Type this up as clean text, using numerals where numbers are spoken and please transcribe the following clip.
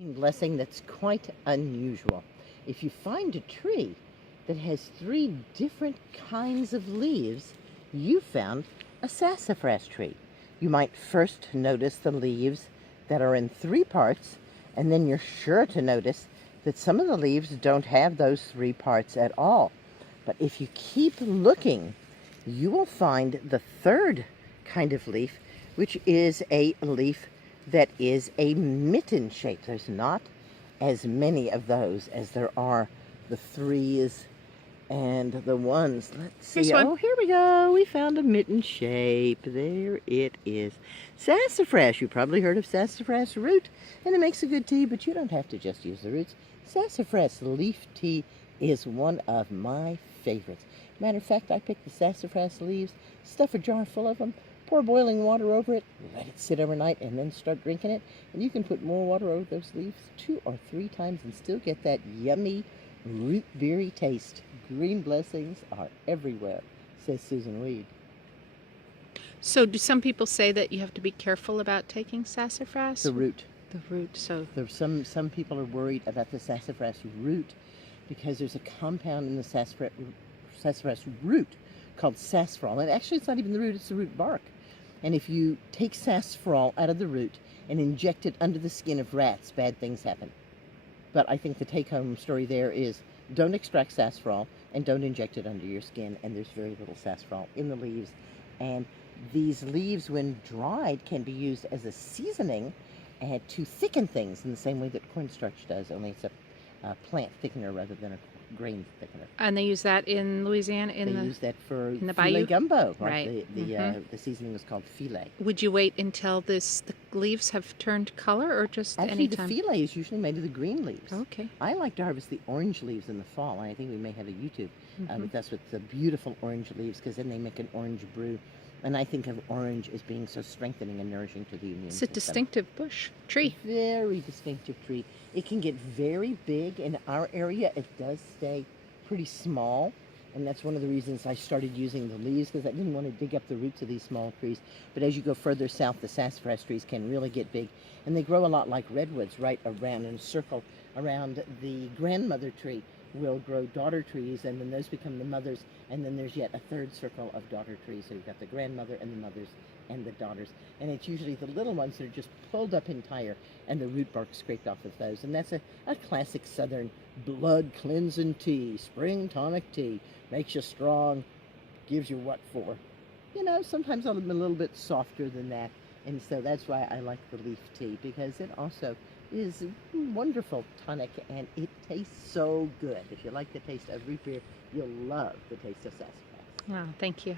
Blessing that's quite unusual. If you find a tree that has three different kinds of leaves, you found a sassafras tree. You might first notice the leaves that are in three parts, and then you're sure to notice that some of the leaves don't have those three parts at all. But if you keep looking, you will find the third kind of leaf, which is a leaf that is a mitten shape. There's not as many of those as there are the threes and the ones. Let's see. Here's one. Oh, here we go. We found a mitten shape. There it is. Sassafras. You probably heard of sassafras root, and it makes a good tea, but you don't have to just use the roots. Sassafras leaf tea is one of my favorites. Matter of fact, I pick the sassafras leaves, stuff a jar full of them, pour boiling water over it, let it sit overnight, and then start drinking it. And you can put more water over those leaves 2 or 3 times and still get that yummy root beery taste. Green blessings are everywhere, says Susun Weed. So do some people say that you have to be careful about taking sassafras? The root. The root, so... There's some people are worried about the sassafras root because there's a compound in the sassafras root called sassafras. And actually, it's not even the root, it's the root bark. And if you take sassafras out of the root and inject it under the skin of rats, bad things happen. But I think the take-home story there is don't extract sassafras and don't inject it under your skin. And there's very little sassafras in the leaves. And these leaves, when dried, can be used as a seasoning and to thicken things in the same way that cornstarch does, only it's a plant thickener rather than a grain thickener. And they use that in Louisiana? They use that for the filet bayou? gumbo. Right. The seasoning is called filet. Would you wait until the leaves have turned color, or just Actually, anytime? the filet is usually made of the green leaves. Okay. I like to harvest the orange leaves in the fall. I think we may have a YouTube, but that's with the beautiful orange leaves, because then they make an orange brew. And I think of orange as being so strengthening and nourishing to the immune system. It's a distinctive bush tree. Very distinctive tree. It can get very big. In our area, it does stay pretty small. And that's one of the reasons I started using the leaves, because I didn't want to dig up the roots of these small trees. But as you go further south, the sassafras trees can really get big. And they grow a lot like redwoods, right around in a circle around the grandmother tree. Will grow daughter trees, and then those become the mothers, and then there's yet a third circle of daughter trees. So you've got the grandmother and the mothers and the daughters, and it's usually the little ones that are just pulled up entire and the root bark scraped off of those. And that's a classic southern blood cleansing tea, spring tonic tea. Makes you strong, gives you what for. You know, sometimes I'm a little bit softer than that, and so that's why I like the leaf tea, because it also is a wonderful tonic, and it tastes so good. If you like the taste of root beer, you'll love the taste of sassafras. Wow, thank you.